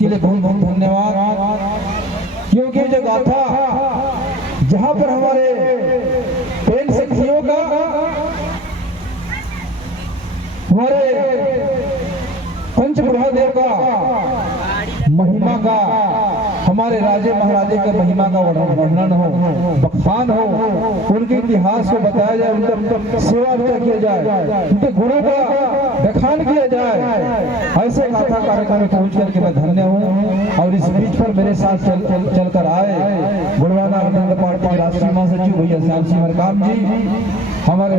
उसके लिए बहुत बहुत धन्यवाद। क्योंकि जो गाथा जहां पर हमारे प्रेम सखियों का, हमारे पंच महादेव का महिमा का, हमारे राजे महाराजे के महिमा का वर्णन हो, बखान हो, उनके इतिहास को बताया जाए, उनका सेवा किया जाए, उनके गुणों का बखान किया जाए, ऐसे गाथा कार्यक्रम में पहुंच करके मैं धन्य हूँ। और इस बीच पर मेरे साथ चलकर आए गुणवाना आनंद पार्टी के राष्ट्रीय महासचिव भैया श्याम सिंह मरकाम जी, हमारे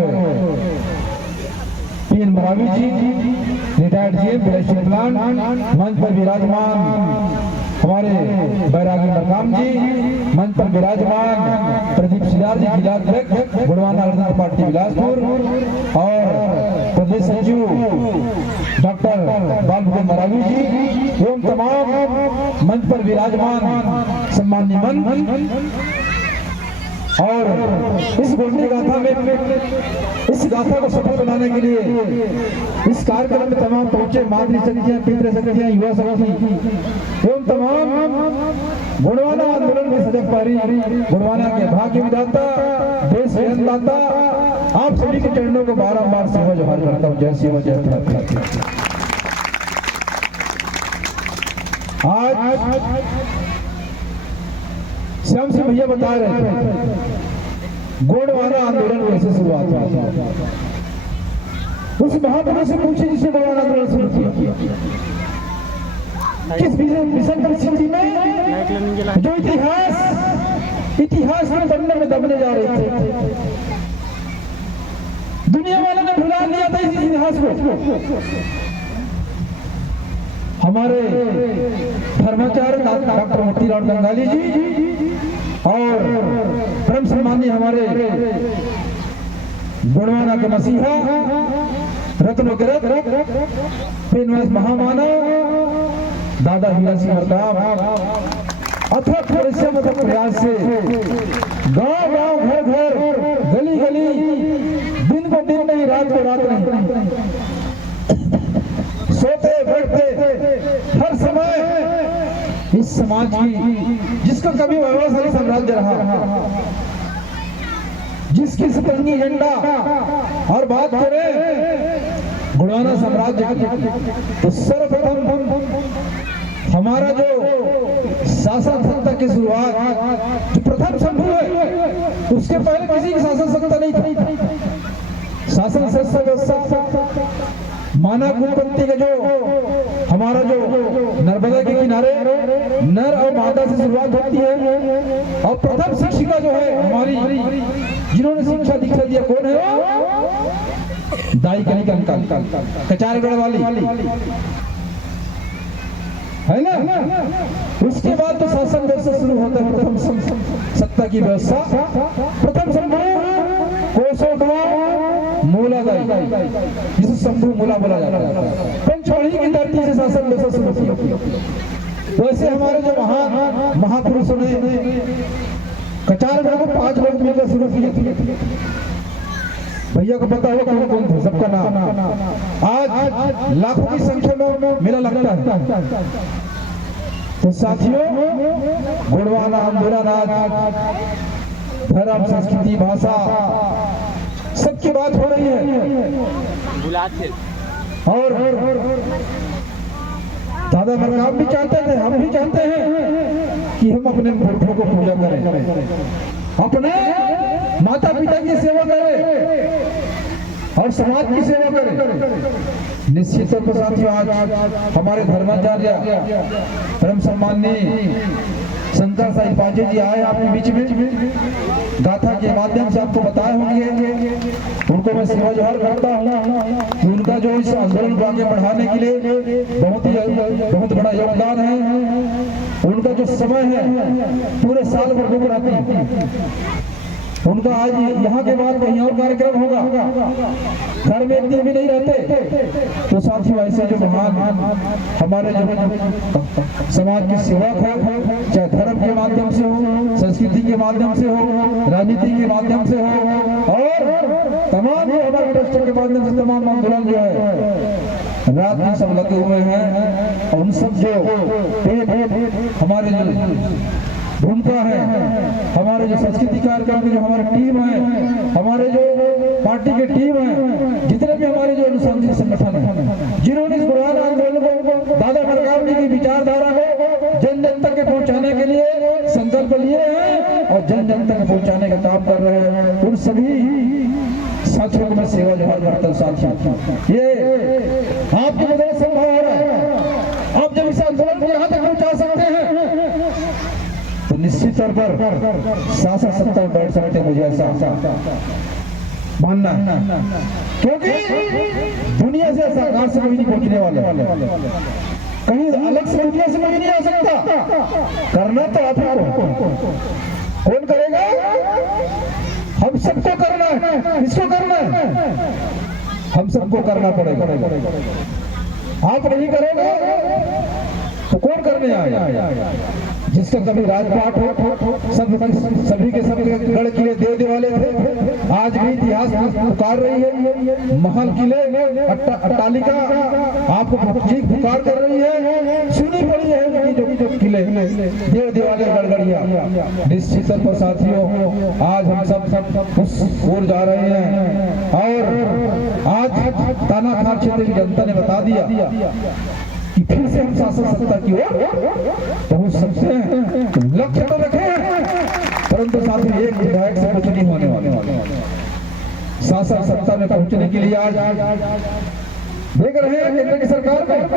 पीएन मरावी जी, रिटायर्ड जीएम प्लांट, मंच पर विराजमान हमारे बैरागी मरकाम जी, मंच पर विराजमान प्रदीप सिलार जी, जिला अध्यक्ष गुणवाना आनंद पार्टी बिलासपुर, और प्रदेश सचिव डॉक्टर बालभूषण मरावी जी एवं तमाम मंच पर विराजमान सम्माननीय मन। और इस गोष्ठी गाथा में, इस गाथा को सफल बनाने के लिए इस कार्यक्रम में तमाम पहुंचे मातृ शक्तियां, पितृ शक्तियां, युवा शक्ति एवं तमाम गुणवाना आंदोलन में सजग पारी, गुणवाना के भाग्य विधाता, देश के अन्नदाता, आप सभी के चरणों को बारंबार सेवा जोहार करता हूँ। जय शिव जय प्रभु। आज श्याम सिंह भैया बता रहे थे गोंडवाना आंदोलन कैसे शुरुआत हुआ। उस महापुरुष से पूछे जिसने गोंडवाना आंदोलन शुरू किया, किस विषम परिस्थिति में, जो इतिहास के पन्ने में दबने जा रहे थे, दुनिया वालों ने भुला दिया था इस इतिहास को। हमारे धर्माचार्य डॉक्टर मोतीलाल बंगाली जी और परम सम्मानीय हमारे गुणवाना के मसीहा, रत्नों के रत्न, महामानव दादा हीरा सिंह मरकाम अथक परिश्रम, अथक प्रयास से गांव गांव, घर घर, गली गली, दिन को दिन नहीं, रात को रात नहीं, सोते बैठते हर समय इस समाज की, जिसका कभी वैभवशाली साम्राज्य रहा, जिसकी सतरंगी झंडा, और बात करें गुणवाना साम्राज्य की, तो सर्वप्रथम हमारा जो शासन सत्ता की शुरुआत, जो प्रथम संभव है, उसके पहले किसी की शासन सत्ता नहीं थी। शासन व्यवस्था मानव उत्पत्ति का जो हमारा जो नर्मदा के किनारे नर और मादा से शुरुआत होती है, और प्रथम शिक्षिका जो है हमारी, जिन्होंने शिक्षा दीक्षा दिया, कौन है वो? दाई कली कंकाल कचारगढ़ वाली है ना। उसके बाद तो शासन व्यवस्था शुरू होता है, प्रथम सत्ता की व्यवस्था, प्रथम संभव मूलादाई, जिसे शंभु मूला बोला जाता है, पंचमढ़ी की धरती से शासन व्यवस्था शुरू की। वैसे हमारे जो महापुरुषों ने कचारगढ़ को 5 लोग मिलकर शुरू किए थे। भैया को पता होगा कौन कौन थे, सबका नाम। आज लाखों की संख्या में मेला लगता है। तो साथियों, गुणवाना आंदोलन आज धर्म, संस्कृति, भाषा सबकी बात हो रही है। और दादा मरकाम भी चाहते थे, हम भी चाहते हैं कि हम अपने पुरखों को पूजा करें, अपने माता पिता की सेवा करें और समाज की सेवा करें। निश्चित तौर पर साथियों, आज हमारे धर्माचार्य परम सम्माननीय शंकर साई पांचे जी आए आपके बीच में, गाथा के माध्यम से आपको बताए होंगे। उनको मैं सेवा जोहार करता हूँ कि उनका जो इस आंदोलन को आगे बढ़ाने के लिए बहुत बड़ा योगदान है। उनका जो समय है पूरे साल भर रुक रहती है। उनका आज यहाँ के बाद कहीं और कार्यक्रम होगा, घर में एक दिन भी नहीं रहते। तो साथियों, ऐसे जो महान हमारे जो समाज के सेवक है, चाहे धर्म के माध्यम से हो, संस्कृति के माध्यम से हो, राजनीति के माध्यम से हो, और तमाम जो हमारे ट्रस्ट के माध्यम से तमाम आंदोलन जो है रात दिन सब लगे हुए हैं, और उन सब जो हमारे जो भूमिका है, हमारे जो संस्कृति कार्यक्रम की जो हमारी टीम है, हमारे जो पार्टी की टीम है, जितने भी हमारे जो अनुसंधान संगठन है, जिन्होंने इस बुरहान आंदोलन को दादा भड़काव जी की विचारधारा को जन जन तक पहुंचाने के लिए संकल्प लिए हैं और जन जन तक पहुंचाने का काम कर रहे हैं, उन सभी साथियों को मैं सेवा जोहार करता हूं। साथियों, ये आपकी मदद से संभव हो रहा है। आप जब इस आंदोलन को यहाँ तक पहुंचा सकते हैं तो निश्चित तौर पर शासन सत्ता में बैठ सकते हैं, मुझे ऐसा मानना है, क्योंकि दुनिया से सरकार से कोई नहीं पहुंचने वाला, कहीं अलग से दुनिया से कोई नहीं आ सकता। करना तो आप को कौन करेगा? हम सबको करना है। किसको करना है? हम सबको करना पड़ेगा। आप नहीं करोगे तो कौन करने आएगा? जिसका कभी राजपाट हो, सभी के सब गढ़ किले देने वाले थे, आज भी इतिहास पुकार रही है। महल किले अट्टालिका आपको चीख पुकार कर रही है, सुनी पड़ी है उनकी जो किले देव देवालय गड़गड़िया। निश्चित तौर पर साथियों, आज हम सब उस ओर जा रहे हैं, और आज तानाखार क्षेत्र की जनता ने बता दिया कि फिर से हम शासन सत्ता की ओर पहुंच सकते हैं। लक्ष्य तो रखे हैं, परंतु साथ ही एक विधायक से कुछ नहीं होने वाले। शासन सत्ता में पहुंचने के लिए आज देख रहे हैं केंद्र की सरकार में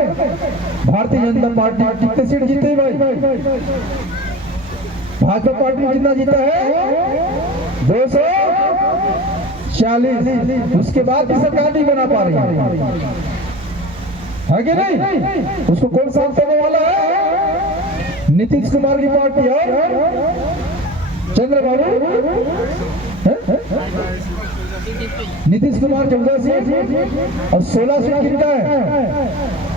भारतीय जनता पार्टी कितने सीट जीते भाई? भाजपा पार्टी जितना जीता है 240, उसके बाद भी सरकार नहीं बना पा रही है कि नहीं? उसको कौन साथ देने वाला है? नीतीश कुमार की पार्टी और चंद्रबाबू, नीतीश कुमार 14 सीट और 16 सीट कितना है?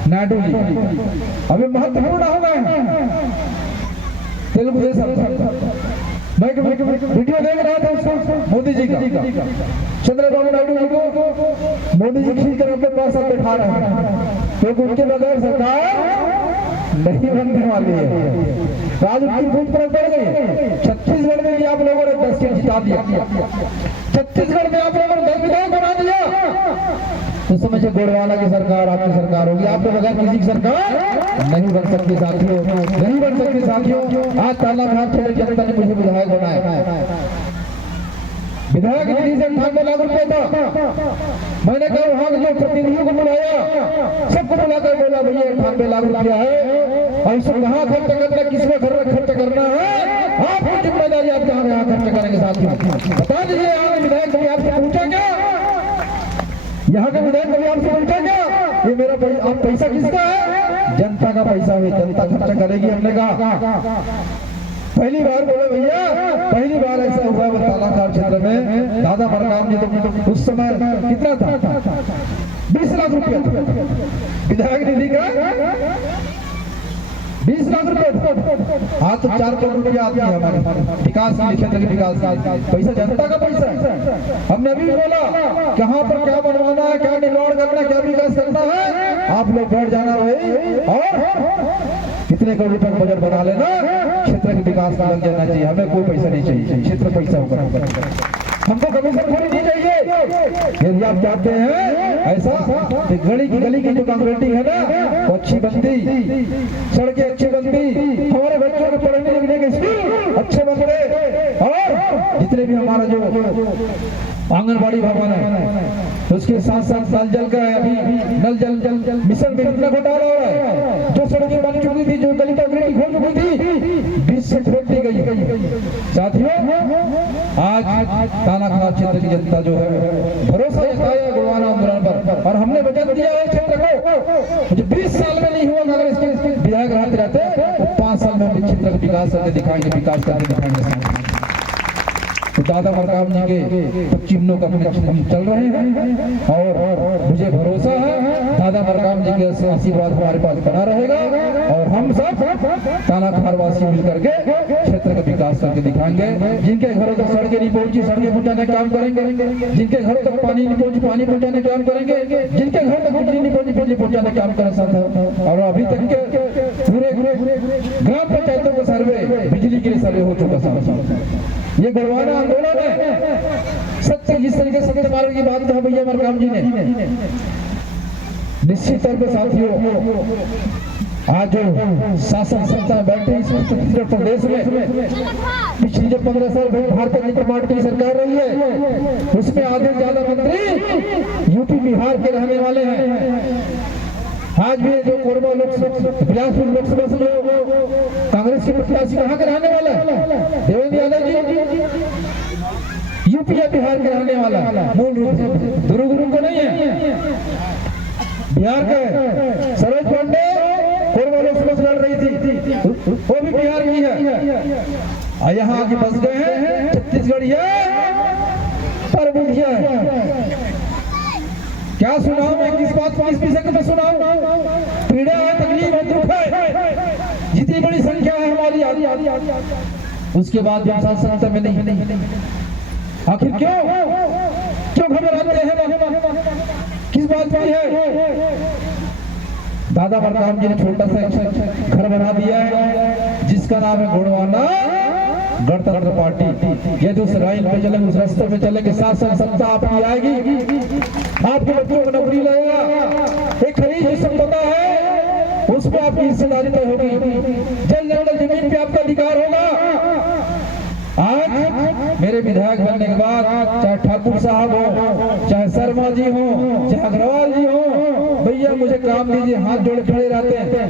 नायडू जी अभी महत्वपूर्ण हो गए हैं। तेलुगु देशम मैं वीडियो देख रहा था उसको, मोदी जी का, चंद्रबाबू नायडू जी को मोदी जी खींच कर अपने पास बैठा रहे हैं, क्योंकि उनके बगैर सरकार नहीं बनने वाली है। आज उनकी बूथ पर पड़ गई। छत्तीसगढ़ में भी आप लोगों ने 10 सीट जिता दिया, छत्तीसगढ़ में आप लोगों ने 10 विधायक बना दिया, तो समझे गोड़वाला की सरकार आपकी सरकार होगी। आपके बगैर किसी की सरकार नहीं बन सकती साथियों, नहीं बन सकती साथियों। आज तालाघाट क्षेत्र की जनता ने मुझे विधायक बनाया। विधायक निधि से 98 लाख रुपए था। मैंने कहा वहां के प्रतिनिधियों को बुलाया, सबको बुलाकर बोला भैया 98 लाख रुपया है, और इसको कहाँ खर्च करना, किसमें खर्च करना है, आपकी जिम्मेदारी, आप कहाँ यहाँ खर्च करेंगे साथियों? बता दीजिए। यहाँ के विधायक कभी आपसे पूछा क्या? यहाँ का विधायक कभी आपसे पूछा क्या ये मेरा पैसा किसका है? जनता का पैसा है, जनता खर्चा करेगी। हमने कहा पहली बार बोले भैया, पहली बार ऐसा हुआ तालाघाट क्षेत्र में। दादा भड़काव जी तो उस समय कितना था? 20 लाख रुपया विधायक निधि का, 20 लाख रुपए। आज तो 4 करोड़ रुपया आती है हमारे विकास के क्षेत्र के विकास का पैसा, जनता का पैसा है। हमने अभी बोला कहाँ पर क्या बनवाना है, क्या निर्माण करना, क्या विकास करना है, आप लोग बैठ जाना भाई और कितने करोड़ रुपए का बजट बना लेना, क्षेत्र के विकास में लग जाना चाहिए। हमें कोई पैसा नहीं चाहिए, क्षेत्र पैसा होगा, हमको कमीशन थोड़ी नहीं चाहिए। यदि आप चाहते हैं ऐसा गली की जो कंक्रीटिंग है ना वो अच्छी बनती, सड़कें अच्छी बनती, हमारे बच्चों के पढ़ने लिखने के स्कूल अच्छे बन रहे, और जितने भी हमारा जो आंगनबाड़ी भवन है उसके साथ साथ नल जल का है। अभी नल जल मिशन में इतना घोटाला हो रहा है, जो सड़कें बन चुकी थी, जो गली कंक्रीटिंग हो चुकी थी, 20 से खोद दी गई। साथियों, आज तानाघाट क्षेत्र की जनता जो है भरोसा जताया गोड़वाना आंदोलन पर, और हमने वचन दिया है क्षेत्र को जो 20 साल में नहीं हुआ, अगर इसके विधायक रहते तो 5 साल में हम क्षेत्र का विकास करके दिखाएंगे, विकास करके दिखाएंगे। तो दादा मरकाम जी के चिन्हों का हम चल रहे हैं और मुझे भरोसा है दादा मरकाम जी के आशीर्वाद हमारे पास बना रहेगा और हम सब तानाखार वासी मिलकर के क्षेत्र का विकास करके दिखाएंगे। जिनके घरों तक सड़कें नहीं पहुंची सड़कें पहुंचाने का काम करेंगे, जिनके घरों तक पानी नहीं पहुंची पानी पहुंचाने का काम करेंगे, जिनके घर तक बिजली नहीं पहुंची बिजली पहुंचाने का काम करें साथ। और अभी तक के पूरे ग्राम पंचायतों का सर्वे बिजली के लिए सर्वे हो चुका है। ये गढ़वाना आंदोलन है। सत्य जिस तरीके से सत्य मार्ग की बात कहा भैया मरकाम जी ने, निश्चित तौर पर साथियों आज जो शासन सत्ता बैठे इस उत्तर प्रदेश में पिछली जो 15 साल भारतीय जनता पार्टी की सरकार रही है उसमें आधे ज्यादा मंत्री यूपी बिहार के रहने वाले हैं। आज भी जो कोरबा बिलासपुर लोकसभा से जो कांग्रेस के प्रत्याशी कहाँ के रहने वाला है? देवेंद्र यादव जी यूपी या बिहार के रहने वाला मूल रूप से, गुरु को नहीं है। बिहार का सरोज पांडे कोरबा लोकसभा से लड़ रही थी, वो भी बिहार की है। यहाँ आगे बस गए हैं छत्तीसगढ़ पर बुझिया है। क्या सुनाऊं मैं, किस बात को किस विषय में सुनाऊं? पीड़ा है, तकलीफ है, दुख है, जितनी बड़ी संख्या है हमारी, उसके बाद भी हम संसद में नहीं। आखिर क्यों घबराते हैं? किस बात की है? दादा मरकाम जी ने छोटा सा घर बना दिया है जिसका नाम है गोंडवाना गणतंत्र पार्टी। यदि उस लाइन पे चलेंगे, उस रास्ते पे चलेंगे, शासन सत्ता आपकी आएगी, आपके बच्चों को नौकरी लगेगा, एक खरीद जो संपदा है उस पर आपकी हिस्सेदारी तय होगी, जल जंगल जमीन पे आपका अधिकार होगा। आज मेरे विधायक बनने के बाद चाहे ठाकुर साहब हो, चाहे शर्मा जी हो, चाहे अग्रवाल जी हो, भैया मुझे काम दीजिए, हाथ जोड़े खड़े रहते हैं।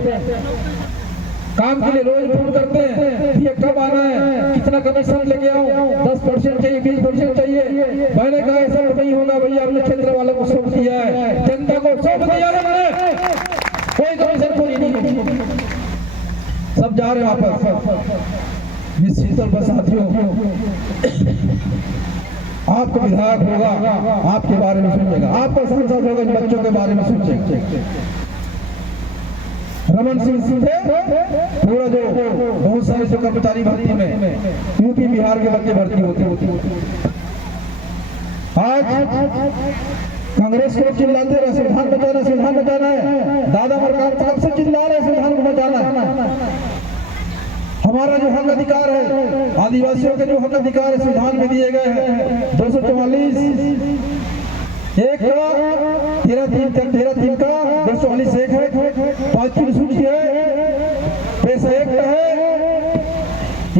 काम के लिए रोज फोन करते हैं, ये कब आना है, कितना कमीशन लेके आऊं, 10% चाहिए, 20% चाहिए। मैंने कहा ऐसा नहीं होगा भैया, हमने क्षेत्र वालों को सौंप दिया है, जनता को सौंप दिया है मैंने, कोई कमीशन पूरी नहीं, सब जा रहे वापस। निश्चित तौर पर साथियों आपका विधायक होगा, आपके बारे में सोचेगा, आपका सांसद होगा, बच्चों के बारे में सोचेगा। रमन सिंह थे पूरा जो बहुत सारे जो कर्मचारी भर्ती में यूपी बिहार के बच्चे भर्ती होते। आज कांग्रेस को चिल्लाते रहे संविधान बचाना है, दादा मरकाम साहब से चिल्ला रहे संविधान को बचाना है। हमारा जो हक अधिकार है, आदिवासियों के जो हक अधिकार है संविधान में दिए गए हैं, 244 एक का 13(3) का 244 एक है, 5 की सूची है, पैसा एक का है।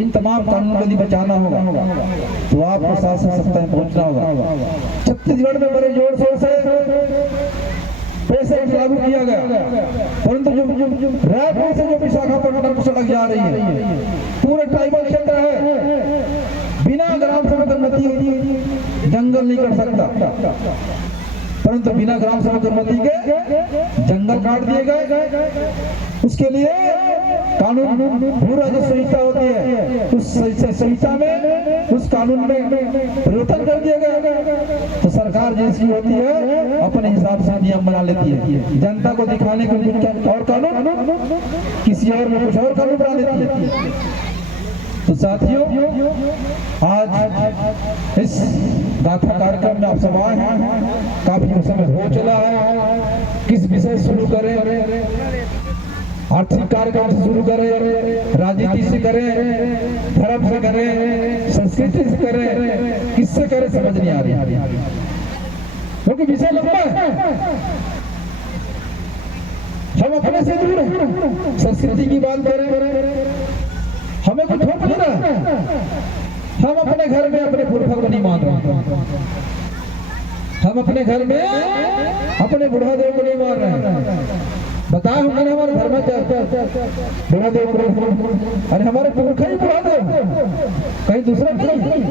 इन तमाम कानून को यदि बचाना होगा तो आपको शासन सत्ता में पहुंचना होगा। छत्तीसगढ़ में बड़े जोर शोर से पैसे लागू किया गया, परंतु जो रायपुर से जो विशाखापट्टनम को सड़क जा रही है, पूरे ट्राइबल क्षेत्र है, बिना ग्राम सभा अनुमति जंगल नहीं कर सकता, परंतु बिना ग्राम सभा अनुमति के जंगल काट दिए गए। उसके लिए कानून भू राज्य संहिता होती है, उस संहिता में उस कानून में परिवर्तन कर दिया गया। तो सरकार जैसी होती है अपने हिसाब से नियम बना लेती है, जनता को दिखाने के लिए और कानून, किसी और में कुछ और कानून बना लेती है। तो साथियों आज इस गाथा कार्यक्रम में आप सब आए हैं, काफी समय हो चला है। किस विषय शुरू करें? आर्थिक कार्यक्रम से शुरू करें, राजनीति से करें, धर्म से करें, संस्कृति से करें, किससे करें समझ नहीं आ रही, क्योंकि विषय लंबा है। हम अपने से दूर हैं, संस्कृति की बात करें, हमें कुछ हो नहीं रहा, हम अपने घर में अपने पुरखा को नहीं मान रहे, हम अपने घर में अपने बुढ़ा देव को नहीं मान रहे। बताया हमने हमारे घर में बुढ़ा देव को, अरे हमारे पुरखा ही बुढ़ा देव, कहीं दूसरा नहीं।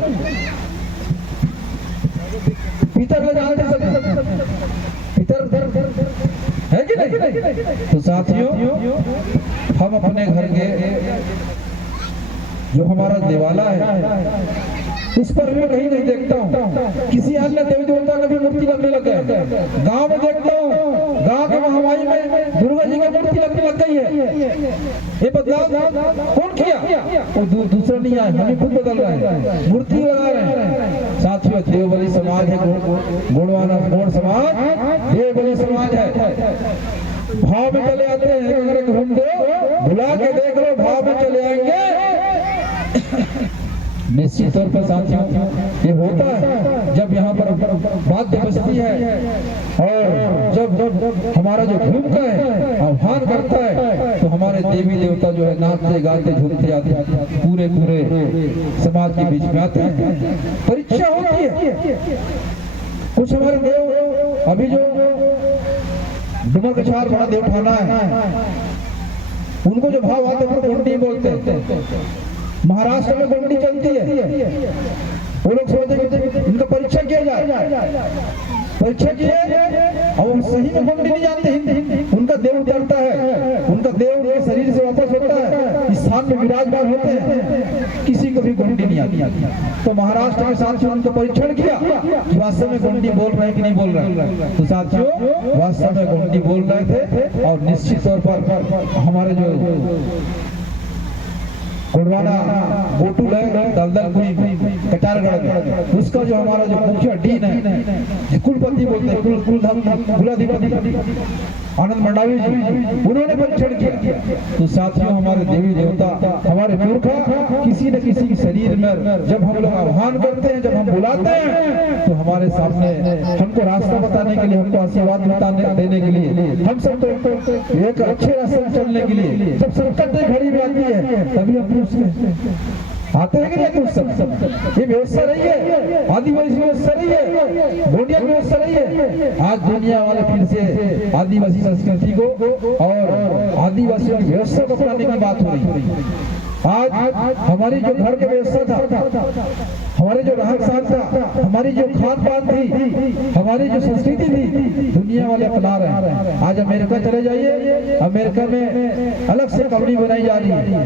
पितर ले जानते सब, पितर है कि नहीं? तो साथियों हम अपने घर के जो हमारा दिवाला है उस पर मैं कहीं नहीं देखता हूँ। किसी अन्य देवी देवता का भी मूर्ति लगने लग गया। गांव में देखता हूँ, गांव के महामाई में दुर्गा जी का मूर्ति लगने लग गई है। ये बदलाव कौन किया? वो दूसरा नहीं आया, हम ही खुद बदल रहे हैं, मूर्ति लगा रहे हैं। साथियों, देवबली समाज है, गुणवाना गौड़ समाज देवबली समाज है। भाव में चले आते हैं, अगर घूम दो बुला के देख लो, भाव में चले आएंगे। निश्चित तौर पर साथियों ये होता है जब यहाँ पर वाद्य बजती है और जब हमारा जो घूमता है आह्वान करता है, तो हमारे देवी देवता जो है नाचते गाते झूमते आते पूरे पूरे समाज के बीच में आते हैं। परीक्षा होती है। कुछ हमारे देव अभी जो डुमरकछार बड़ा देव ठाना है, उनको जो भाव आते हैं गोंडी बोलते हैं। महाराष्ट्र में गोंडी चलती है। वो लोग सोचते इनका परीक्षा किया जाए, परीक्षा किए और वो सही में गोंडी नहीं जानते। उनका देव उतरता है, उनका देव उनके शरीर से वापस होता है, इस स्थान में विराजमान होते हैं, किसी को भी गोंडी नहीं आती। तो महाराष्ट्र के साथियों उनका परीक्षण किया कि वास्तव में गोंडी बोल रहे हैं कि नहीं बोल रहे हैं। तो साथियों वास्तव में गोंडी बोल रहे थे और निश्चित तौर पर हमारे जो गुणवाना गोटू है दलदलपुरी कटारगढ़, उसका जो हमारा जो मुखिया डीन है, कुलपति बोलते हैं, कुलाधिपति आनंद मंडावी जी, उन्होंने परीक्षण किया। तो साथियों हमारे देवी देवता हमारे पुरखा किसी न किसी शरीर में जब हम लोग आह्वान करते हैं, जब हम बुलाते हैं, तो हमारे सामने हमको रास्ता बताने के लिए, हमको आशीर्वाद देने के लिए, हम सब तो एक अच्छे रास्ते में चलने के लिए जब संकट घड़ी में आती है तभी हम आते हैं कि नहीं? उस सब ये व्यवस्था रही है, आदिवासी व्यवस्था रही है, गोंडिया व्यवस्था रही है। आज दुनिया वाले फिर से आदिवासी संस्कृति को और आदिवासियों की व्यवस्था को अपनाने की बात हो रही है। आज हमारी जो घर की व्यवस्था था, हमारे जो रहन सहन था, हमारी जो खान पान थी, हमारी जो संस्कृति थी, दुनिया वाले अपना रहे हैं। आज अमेरिका चले जाइए, अमेरिका में अलग से कॉलोनी बनाई जा रही है,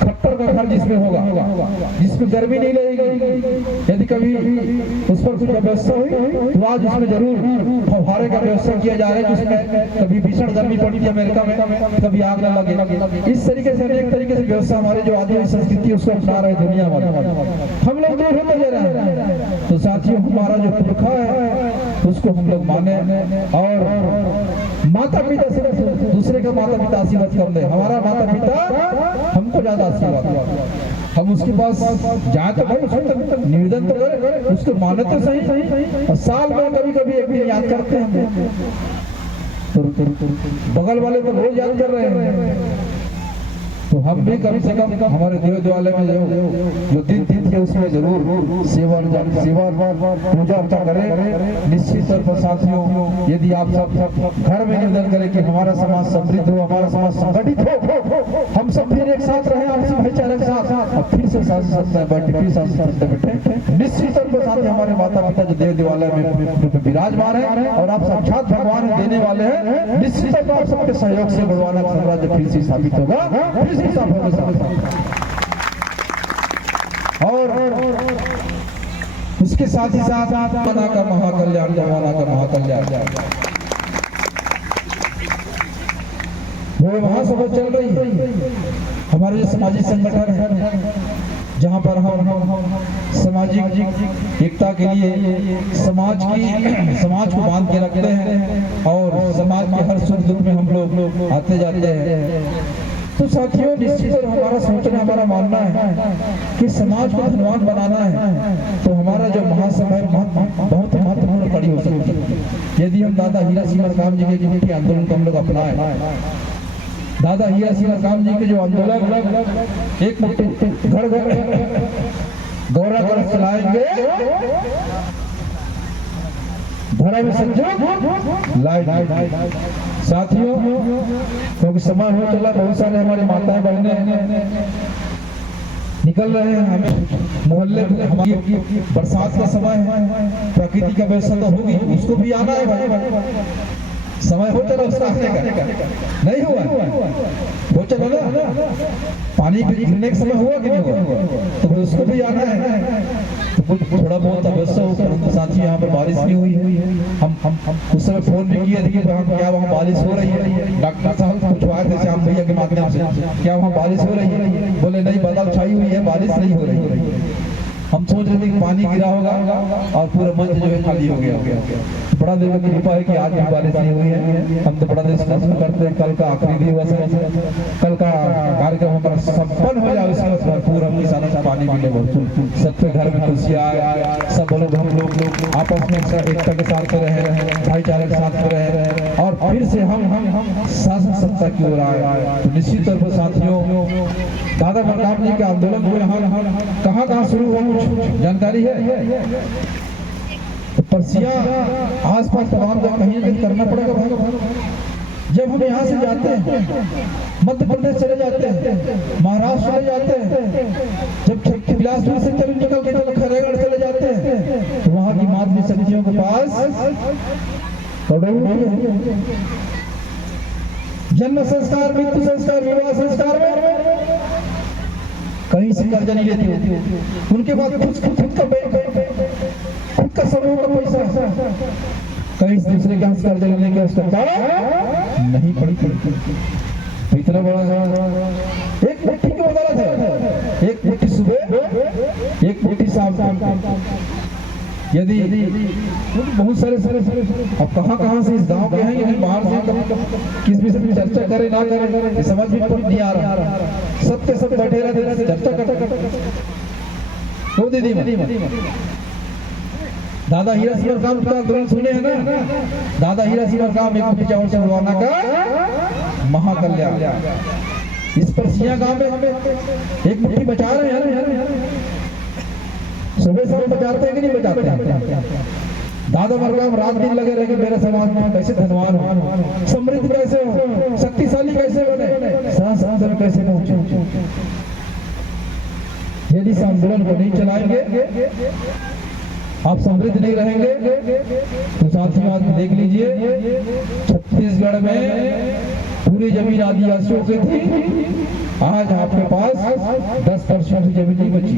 खप्पर का घर जिसमें होगा, जिसमें गर्मी नहीं लगेगी। यदि कभी उस पर कुछ व्यवस्था हुई तो आज उसमें जरूर फव्वारे का व्यवस्था किया जा रहा है, जिसमें कभी भीषण गर्मी पड़ती है अमेरिका में, कभी आग न लगे। इस तरीके से अनेक तरीके से व्यवस्था हमारे जो आदिवासी संस्कृति उसको अपना रहे दुनिया वाले, हम लोग दूर होते जा रहे हैं। तो साथियों हमारा जो पुरखा है उसको हम लोग माने और माता पिता से दूसरे का माता पिता आशीर्वाद कर दे। हमारा माता पिता हमको ज्यादा आशीर्वाद, हम उसके पास जाए तो भाई उसको निवेदन तो करें, उसको माने तो सही। और साल में कभी कभी एक दिन याद करते हैं, तो बगल वाले तो रोज याद कर रहे हैं, तो हम भी कम से कम हमारे देव देवालय में जो दिन है उसमें जरूर सेवा पूजा अर्चा करें। निश्चित तौर पर साथियों यदि आप सब घर में निवेदन करें कि हमारा समाज समृद्ध हो, हमारा समाज संगठित हो, हम सब फिर एक साथ रहे आपसी भाईचारे के साथ, और फिर से बैठे निश्चित तौर पर साथ हमारे माता पिता जो देव देवालय में विराजमान है और आप साक्षात भगवान देने वाले हैं, निश्चित तौर पर आप सबके सहयोग से गुणवाना साम्राज्य फिर से स्थापित होगा। और उसके साथ ही साथ मना का महाकल्याण, जमाना का महाकल्याण, वो महासभा चल रही है। हमारे जो सामाजिक संगठन है जहाँ पर हम सामाजिक एकता के लिए समाज को बांध के रखते हैं और समाज के हर सुख दुख में हम लोग आते जाते हैं। तो साथियों निश्चित हमारा सोचना, हमारा मानना है कि समाज को धनवान बनाना है, तो हमारा जो महासभा बहुत महत्वपूर्ण कड़ी हो सकती है। यदि हम दादा हीरा सिंह मरकाम जी के आंदोलन को हम लोग अपनाएं, दादा हीरा सिंह मरकाम जी के जो आंदोलन एक मुट्ठी घर गौरा कर चलाएंगे, धरा में संजोग लाइट। साथियों क्योंकि समय हो चला, बहुत सारे हमारे माताएं बहनें निकल रहे हैं, हमें मोहल्ले में हमारी बरसात का समय है, प्रकृति का व्यवस्था तो होगी, उसको भी आना है भाई। समय हो चला उसका आने का, नहीं हुआ हो चला ना, पानी गिरने का समय हुआ कि नहीं हुआ, तो फिर उसको भी आना है। तो कुछ थोड़ा बहुत अवश्य हो, परंतु साथी यहाँ पर बारिश नहीं हुई। हम उस समय फोन भी किए थे कि क्या वहाँ बारिश हो रही है, डॉक्टर साहब पूछवाए थे श्याम भैया के माध्यम से, क्या वहाँ बारिश हो रही है, बोले नहीं बादल छाई हुई है, बारिश नहीं हो रही है। हम सोच रहे थे कि पानी गिरा होगा और पूरा मंच जो है खाली हो गया। बड़ा देव की कृपा है कि आज भी बारिश नहीं हुई है। हम तो बड़ा देव करते हैं कल का आखिरी दिवस है, कल का कार्यक्रम हमारा संपन्न हो जाए, उसमें भरपूर हम किसानों को पानी मिले, सबके घर में खुशियाँ आए, सब लोग हम लोग आपस में एकता के साथ रहे, भाईचारे के साथ रहे और फिर से हम शासन सत्ता की ओर आए। तो निश्चित तौर पर साथियों दादा प्रताप जी के आंदोलन हुए कहाँ कहाँ शुरू हुआ कुछ जानकारी है? तो परसिया आसपास तमाम जगह कहीं ना कहीं करना पड़ेगा भाई। जब हम यहाँ से जाते हैं मध्य प्रदेश चले जाते हैं, महाराष्ट्र चले जाते हैं, जब बिलासपुर से चल निकल के जब खरेगढ़ चले जाते हैं तो वहाँ की मातृ शक्तियों के पास जन्म संस्कार, मृत्यु संस्कार, विवाह संस्कार में कहीं से कर्जा नहीं लेती होती। उनके पास खुद का खुद का समूह का पैसा कहीं से दूसरे के हाथ से कर्जा लेने की आवश्यकता नहीं पड़ती। तो इतना बड़ा एक मुट्ठी की वजारत है, एक मुट्ठी सुबह एक मुट्ठी शाम। यदि बहुत सारे अब कहाँ से इस गांव के हैं, यदि बाहर से किस विषय में चर्चा करे ना करे समझ में नहीं आ रहा, सब के सब बैठे रहते चर्चा करते। तो दीदी दादा हीरा सिंह काम का आंदोलन सुने हैं ना, दादा हीरा सिंह काम एक मुट्ठी चावल से उड़वाना का महाकल्याण। इस पर सिया गांव में एक मुट्ठी बचा रहे हैं, सुबह शाम बचाते हैं कि नहीं बचाते हैं? दादा मरकाम रात दिन लगे रहे मेरे समाज में कैसे धनवान हो, समृद्ध कैसे हो, शक्तिशाली कैसे बने, सांसद कैसे पहुंचे। यदि इस आंदोलन को नहीं चलाएंगे, आप समृद्ध नहीं रहेंगे, तो साथियों आज देख लीजिए छत्तीसगढ़ में पूरी जमीन आदिवासियों की थी, आज आपके पास 10% जमीन नहीं बची।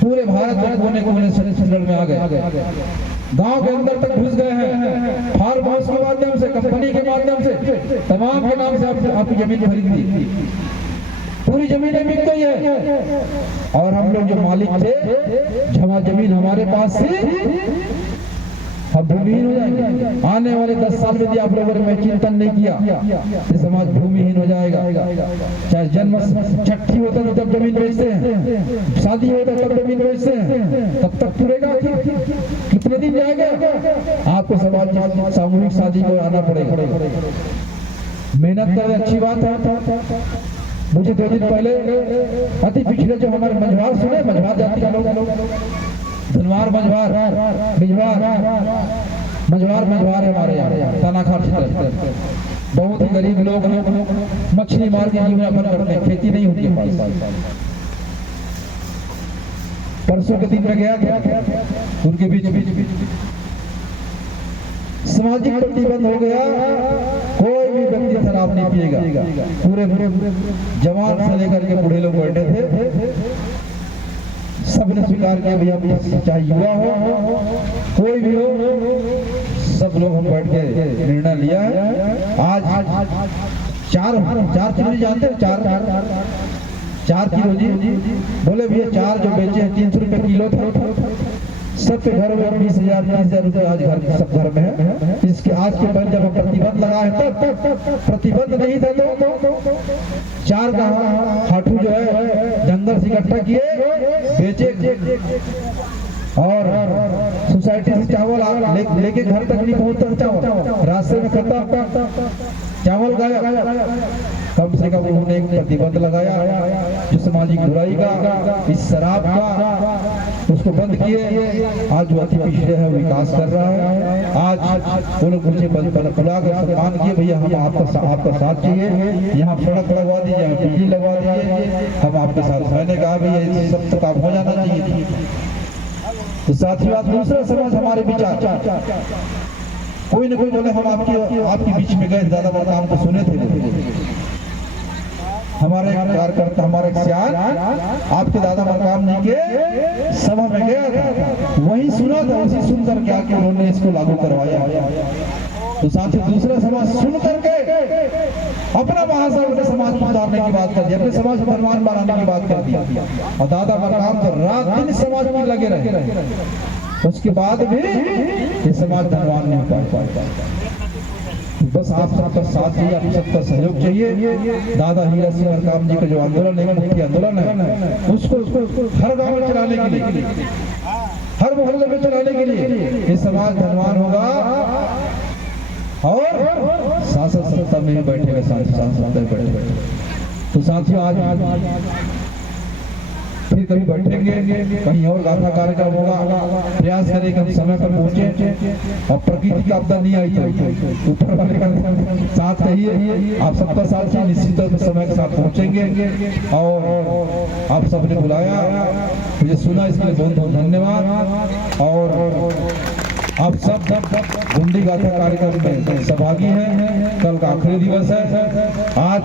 पूरे भारत में कोने कोने छत्तीसगढ़ में आ गए, गांव के अंदर तक घुस गए हैं, फार्म हाउस के माध्यम से, कंपनी के माध्यम से, तमाम के नाम से आपकी जमीन खरीद दी, पूरी जमीनें बिक गई है। और हम लोग जो मालिक थे, जमा जमीन हमारे पास थी, अब भूमिहीन हो जाएंगे। आने वाले 10 साल में यदि आप लोगों ने चिंतन नहीं किया, ये समाज भूमिहीन हो जाएगा। चाहे जन्म छठी होता तो तब जमीन बेचते हैं, शादी होता तब जमीन बेचते हैं, तब तक पूरेगा कितने दिन जाएगा? आपको समाज सामूहिक शादी को आना पड़ेगा। मेहनत करें अच्छी बात है। मुझे 2 दिन पहले अति पिछले जो हमारे मझवार सुने, मझवार जाति का लोग, धनवार मझवार मझवार है हमारे यहाँ तानाखार क्षेत्र, बहुत ही गरीब लोग हैं, मछली मार के जीवन यापन करते हैं, खेती नहीं होती है। परसों के दिन में गया उनके बीच सामाजिक प्रतिबंध हो गया, कोई भी व्यक्ति शराब नहीं पिएगा। पूरे जवान से लेकर के बूढ़े लोग बैठे थे, सबने स्वीकार किया भैया चाहे युवा हो कोई भी हो, सब लोग हम बैठ के निर्णय लिया है। आज 4 किलो जानते हैं, 4 किलो जी बोले भैया 4 जो बेचे हैं 300 रुपए किलो था, सबके घर में 20,000 रुपए आज सब घर में है। इसके आज के पहले जब हम प्रतिबंध लगाए तब प्रतिबंध नहीं था, तो 4 का हाथू जो है जंगल से इकट्ठा किए बेचे, और सोसाइटी से चावल लेके घर तक नहीं पहुंचता चावल, रास्ते में खत्म, चावल गया। कम से कम उन्होंने एक प्रतिबंध लगाया जो सामाजिक बुराई का, इस शराब का, उसको बंद किए। आज जो अति पिछड़े है विकास कर रहा है। आज वो लोग मुझे बुला कर सम्मान किए, भैया हम आपका साथ चाहिए, यहाँ सड़क लगवा दीजिए, बिजली लगवा दीजिए, हम आपके साथ। मैंने कहा भैया सब तो काम हो जाना चाहिए। तो साथियों आज दूसरा समाज हमारे विचार कोई न कोई बोले हम आपके बीच में गए दादा मरकाम को सुने थे। हमारे एक कार्यकर्ता हमारे सियान आपके दादा मरकाम जी के सभा में गया था, वही सुना था, उसी सुनकर क्या कि उन्होंने इसको लागू करवाया। तो साथियों दूसरा समाज सुन करके अपना महासभा समाज को उतारने की बात कर दी, अपने समाज को धनवान बनाने की बात कर दी, और दादा मरकाम तो रात दिन समाज में लगे रहे, उसके बाद भी ये समाज धनवान नहीं कर पाया। बस आप सबका साथ चाहिए, आप सबका सहयोग चाहिए। दादा हीरा सिंह मरकाम जी का जो आंदोलन है, मुक्ति आंदोलन है, उसको हर गांव में चलाने के लिए, हर मोहल्ले में चलाने के लिए ये समाज धनवान होगा और शासन सत्ता में भी बैठेगा, शासन सत्ता में बैठेगा। तो साथियों आज फिर कभी बैठेंगे, कहीं और गाथा कार्यक्रम होगा, प्रयास करें कि हम समय पर पहुंचे, और प्रकृति की आपदा नहीं आई तो ऊपर वाले का साथ चाहिए, आप सबका साथ चाहिए, निश्चित तौर पर समय के साथ पहुंचेंगे। और आप सबने बुलाया, मुझे सुना, इसके लिए बहुत बहुत धन्यवाद। और आप सब गुंडी गाथा कार्यक्रम में सहभागी हैं। कल का आखिरी दिवस है। आज